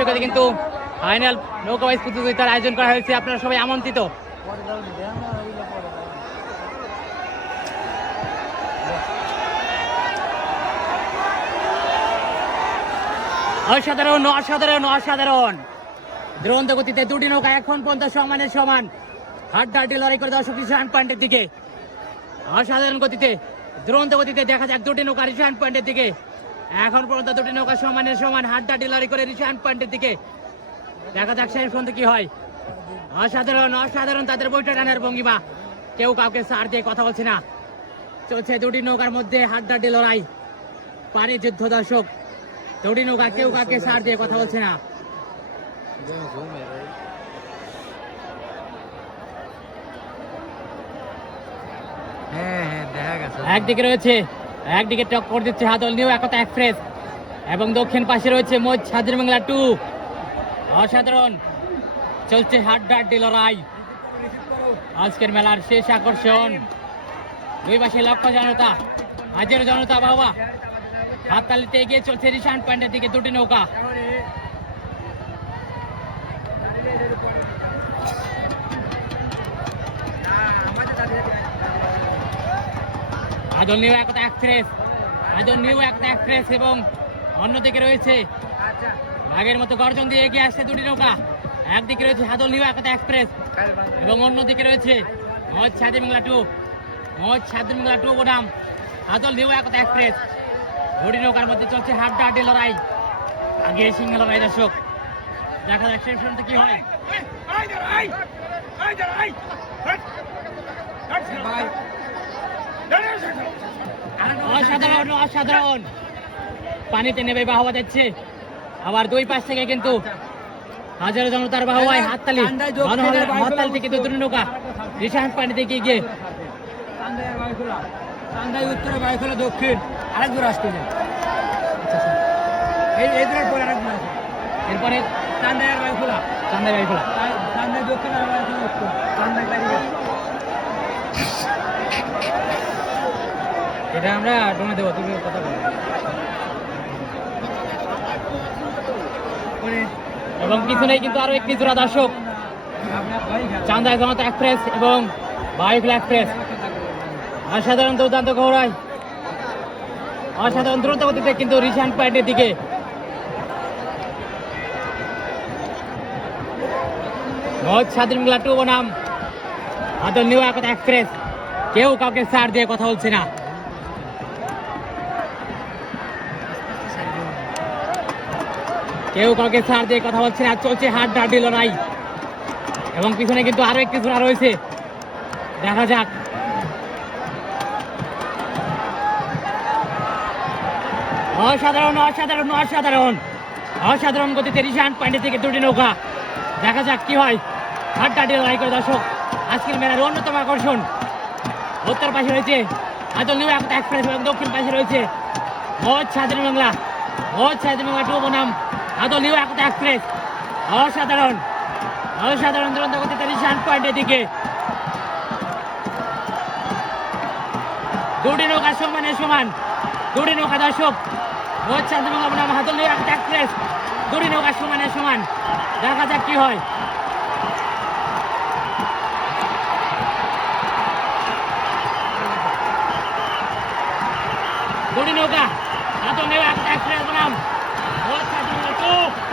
সৈকতে কিন্তু ফাইনাল নৌকাবাইজ প্রতিযোগিতার আয়োজন করা হয়েছে। আপনারা সবাই আমন্ত্রিত। অসাধারণ অসাধারণ অসাধারণ। দুরন্ত গতিতে দুটি নৌকা এখন পর্যন্ত সমানের সমান। হাড্ডাহাড্ডি লড়াই করে দর্শক রিশান পয়েন্টের দিকে। অসাধারণ গতিতে দুরন্ত গতিতে দেখা যাক দুটি নৌকা রিশান পয়েন্টের দিকে। এখন পর্যন্ত দুটি নৌকা সমানের সমান হাড্ডাহাড্ডি লড়াই করে রিশান পয়েন্টের দিকে। দেখা যাক শেষ পর্যন্ত কি হয়। অসাধারণ অসাধারণ তাদের বইটা টানার ভঙ্গিমা। কেউ কাউকে সার দিয়ে কথা বলছে না। চলছে দুটি নৌকার মধ্যে হাড্ডাহাড্ডি লড়াই। পানি যুদ্ধ দর্শক। দুটি নৌকা কেউ কাউকে সার দিয়ে কথা বলছে না। হ্যাঁ হ্যাঁ একদিকে রয়েছে একদিকে টক্কর দিচ্ছে হাতল, নিউ একতা এক্সপ্রেস এবং দক্ষিণ পাশে রয়েছে মোজ ছাদের বাংলা টু। অসাধারণ। চলছে হাড্ডাহাড্ডি লড়াই। আজকের মেলার শেষ আকর্ষণ। দুই পাশে লক্ষ জনতা। হাজার জনতা বাবা হাততালিতে এগিয়ে চলছে রিশান পয়েন্টের দিকে দুটি নৌকা। Adal Ekta express Adal new Ekta express এবং অন্যদিকে রয়েছে আগের মতো গর্জন দিয়ে এগিয়ে আসছে দুটি নৌকা একদিকে রয়েছে নিউ একতা এক্সপ্রেস এবং অন্যদিকে রয়েছে মজ ছাদি বাংলা টু মজ ছাদি বাংলা টু গোডাম নিউ একতা এক্সপ্রেস দুটি নৌকার মধ্যে চলছে হাড্ডা হাড্ডি লড়াই আগে সিংহ লড়াই দর্শক দেখা যাক শেষ পর্যন্ত কি হয় অসাধারণ অসাধারণ। পানিতে নেবে বাহবা যাচ্ছে। আবার দুই পাশ থেকে কিন্তু হাজারো জনতার বাহবায় হাততালি। হাততালি থেকে দুটো নৌকা। রিসান পানি থেকে গিয়ে চান্দাই উত্তরে বাইখোলা দক্ষিণ। আরেক দূর আসতে যায় এই এই দূরের পরে আরেক দূর আছে এরপরে চান্দাই আর বাইখোলা চান্দাই বাইখোলা চান্দাই দক্ষিণ আর বাইখোলা উত্তর। চান্দাই এটা আমরা ডোনে দেবো তুমি কথা বলো। এবং পিছনে কিন্তু আরও একটি জোড়া দর্শক। চান্দা জনতা এক্সপ্রেস এবং বায়ুফুলা এক্সপ্রেস। অসাধারণ দুর্দান্ত গৌরাই অসাধারণ দ্রুত গতিতে কিন্তু রিসান পয়েন্টের দিকে। মজ স্বাধীন মিলা টু বনাম। আদল নিউ একতা এক্সপ্রেস। কেউ কাউকে সার দিয়ে কথা বলছে না। কেউ কাউকে সার দিয়ে কথা বলছে না, চলছে হাট ডাডি লড়াই। এবং পিছনে কিন্তু আরও একটি জোড়া রয়েছে। দেখা যাক। অসাধারণ অসাধারণ অসাধারণ। অসাধারণ গতিতে রিসান পয়েন্টের থেকে দুটি নৌকা। দেখা যাক কি হয়। হাট ডাডি লড়াই করে দর্শক, আজকের মেলার অন্যতম আকর্ষণ। উত্তর পাশে রয়েছে নিউ এক্সপ্রেস এবং দক্ষিণ পাশে রয়েছে মজ স্বাধীন বাংলা। মজ স্বাধীন বাংলা টু বনাম। আদল নিউ একতা এক্সপ্রেস অসাধারণ। অসাধারণ দুরন্ত গতিতে রিসান পয়েন্টের দিকে দুটি নৌকা সমানে সমান। দুটি নৌকা দর্শক। স্বাধীন বাংলা বনাম নিউ একতা এক্সপ্রেস দুটি নৌকা সমানে সমান। দেখা যাক কি হয়। দুটি নৌকা নিউ একতা এক্সপ্রেস বনাম। মজ স্বাধীন